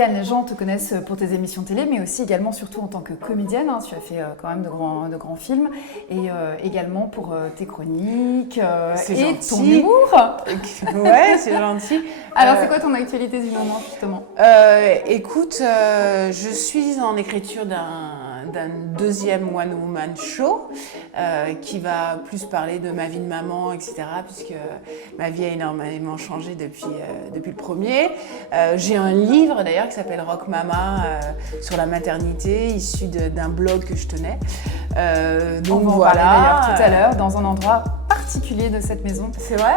Marianne, les gens te connaissent pour tes émissions télé, mais aussi également surtout en tant que comédienne. Tu as fait quand même de grands films et également pour tes chroniques et ton humour. Ouais, c'est gentil. Alors, c'est quoi ton actualité du moment, justement? Écoute, je suis en écriture d'un deuxième One Woman Show qui va plus parler de ma vie de maman, etc. puisque ma vie a énormément changé depuis le premier. J'ai un livre d'ailleurs qui s'appelle Rock Mama sur la maternité, issu d'un blog que je tenais. Donc on va en parler d'ailleurs tout à l'heure dans un endroit particulier de cette maison. C'est vrai?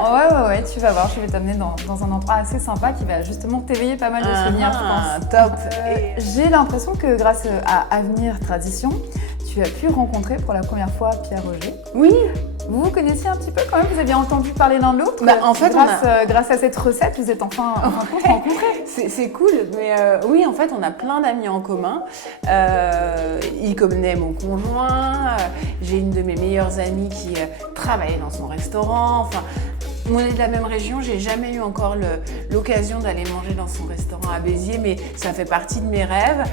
Ouais, tu vas voir, je vais t'amener dans un endroit assez sympa qui va justement t'éveiller pas mal de souvenirs, je pense. Top! J'ai l'impression que grâce à Avenir Tradition, tu as pu rencontrer pour la première fois Pierre Roger. Oui. Vous vous connaissiez un petit peu quand même? Vous aviez entendu parler l'un de l'autre? En fait, grâce à cette recette, vous êtes enfin rencontrés. C'est cool, mais oui, en fait, on a plein d'amis en commun. Il connaît mon conjoint. J'ai une de mes meilleures amies qui travaillait dans son restaurant. Enfin, on est de la même région. J'ai jamais eu encore l'occasion d'aller manger dans son restaurant à Béziers, mais ça fait partie de mes rêves.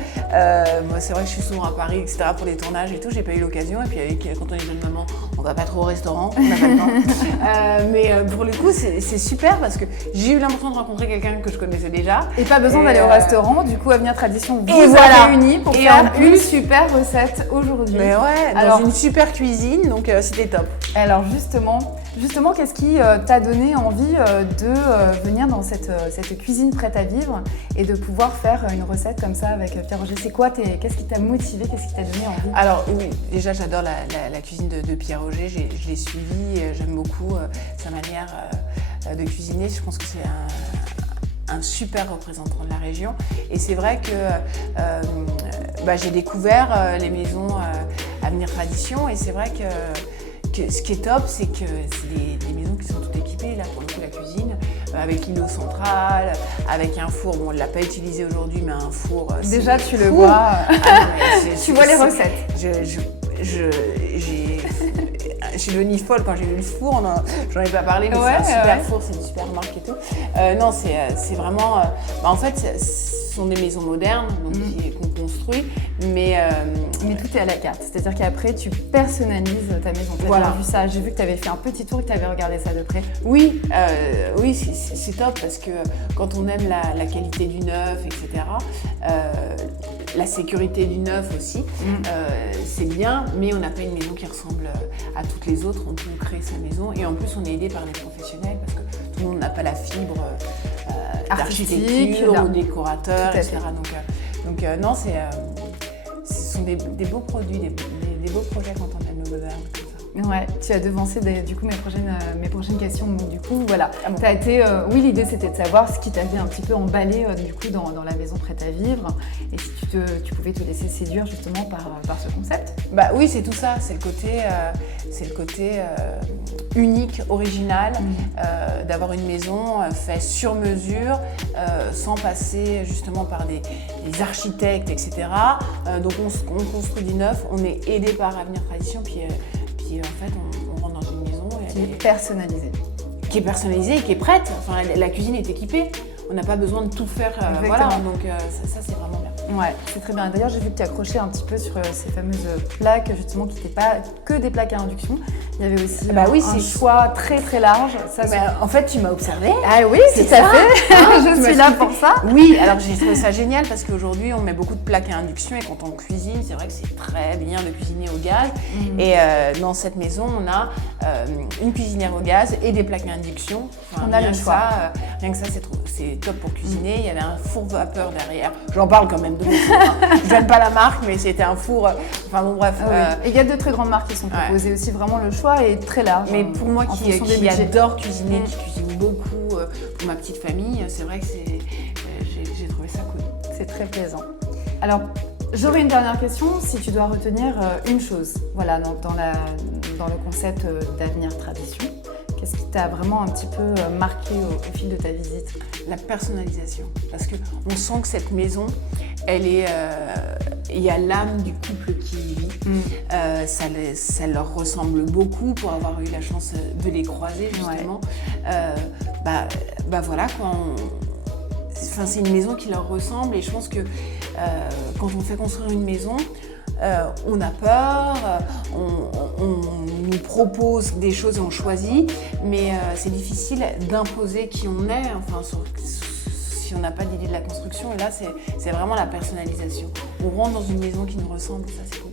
Moi, c'est vrai que je suis souvent à Paris, etc. pour les tournages et tout. J'ai pas eu l'occasion. Et puis, quand on est jeune maman, on va pas trop au restaurant. On n'a pas le temps. Mais pour le coup, c'est super parce que j'ai eu l'impression de rencontrer quelqu'un que je connaissais déjà. Et pas besoin d'aller au restaurant. Du coup, Avenir Tradition vous a réunis pour faire une super recette aujourd'hui. Mais ouais, dans une super cuisine. Donc, c'était top. Alors justement, qu'est-ce qui t'a donné envie de venir dans cette cuisine prête à vivre et de pouvoir faire une recette comme ça avec Pierre Roger? C'est quoi qu'est-ce qui t'a motivé? Qu'est-ce qui t'a donné envie? Alors oui, déjà j'adore la cuisine de Pierre Roger, je l'ai suivi, j'aime beaucoup sa manière de cuisiner. Je pense que c'est un super représentant de la région. Et c'est vrai que j'ai découvert les maisons Avenir Tradition et c'est vrai que ce qui est top, c'est que c'est des maisons qui sont toutes équipées, là pour le coup la cuisine, avec l'îlot central, avec un four, bon on ne l'a pas utilisé aujourd'hui, mais un four... Déjà tu le vois, tu vois les recettes. Je suis devenue folle quand j'ai vu le four, j'en ai pas parlé, mais c'est un super four, c'est une super marque et tout. Non, c'est vraiment... en fait, ce sont des maisons modernes qu'on construit, mais tout est à la carte. C'est-à-dire qu'après, tu personnalises ta maison. Tu as vu ça. J'ai vu que tu avais fait un petit tour et que tu avais regardé ça de près. Oui, c'est top parce que quand on aime la qualité du neuf, etc., la sécurité du neuf aussi, c'est bien, mais on n'a pas une maison qui ressemble à toutes les autres. On peut créer sa maison et en plus, on est aidé par des professionnels parce que tout le monde n'a pas la fibre d'architecture ou décorateur, etc. Donc non, ce sont des beaux produits, des beaux projets quand on aime le moderne. Ouais, tu as devancé du coup mes prochaines questions. Donc, du coup, voilà. T'as été, oui, l'idée c'était de savoir ce qui t'avait un petit peu emballé du coup dans la maison prête à vivre et si tu pouvais te laisser séduire justement par ce concept. Bah oui, c'est tout ça. C'est le côté unique, original, d'avoir une maison faite sur mesure, sans passer justement par des architectes, etc. Donc on construit du neuf, on est aidé par Avenir Tradition, puis en fait on rentre dans une maison qui est personnalisée. Qui est personnalisée et qui est prête. Enfin, la cuisine est équipée. On n'a pas besoin de tout faire. Voilà, donc ça c'est vraiment bien. Ouais, c'est très bien. D'ailleurs, j'ai vu que tu accrochais un petit peu sur ces fameuses plaques, justement, qui n'étaient pas que des plaques à induction. Il y avait aussi un choix très très large. Ça, en fait, tu m'as observé. Ah oui, c'est ça. Je suis là pour ça. Oui, alors j'ai trouvé ça génial parce qu'aujourd'hui, on met beaucoup de plaques à induction et quand on cuisine, c'est vrai que c'est très bien de cuisiner au gaz. Et dans cette maison, on a une cuisinière au gaz et des plaques à induction. Enfin, on a le choix. Rien que ça, c'est top pour cuisiner. Il y avait un four vapeur derrière. J'en parle quand même de mon four. Je donne pas la marque, mais c'était un four. Enfin bon, bref. Et il y a de très grandes marques qui sont proposées aussi. Vraiment, le choix est très large. Mais pour moi qui adore cuisiner, qui cuisine beaucoup pour ma petite famille, c'est vrai que j'ai trouvé ça cool. C'est très plaisant. Alors, j'aurais une dernière question. Si tu dois retenir une chose, voilà, dans le concept d'Avenir Tradition, qu'est-ce qui t'a vraiment un petit peu marqué au fil de ta visite? La personnalisation. Parce qu'on sent que cette maison, il y a l'âme du couple qui y vit. Ça leur ressemble beaucoup pour avoir eu la chance de les croiser, justement. Voilà, c'est une maison qui leur ressemble et je pense que quand on fait construire une maison, on a peur, on nous propose des choses et on choisit, mais c'est difficile d'imposer qui on est, enfin, si on n'a pas d'idée de la construction. Et là, c'est vraiment la personnalisation. On rentre dans une maison qui nous ressemble, ça c'est cool.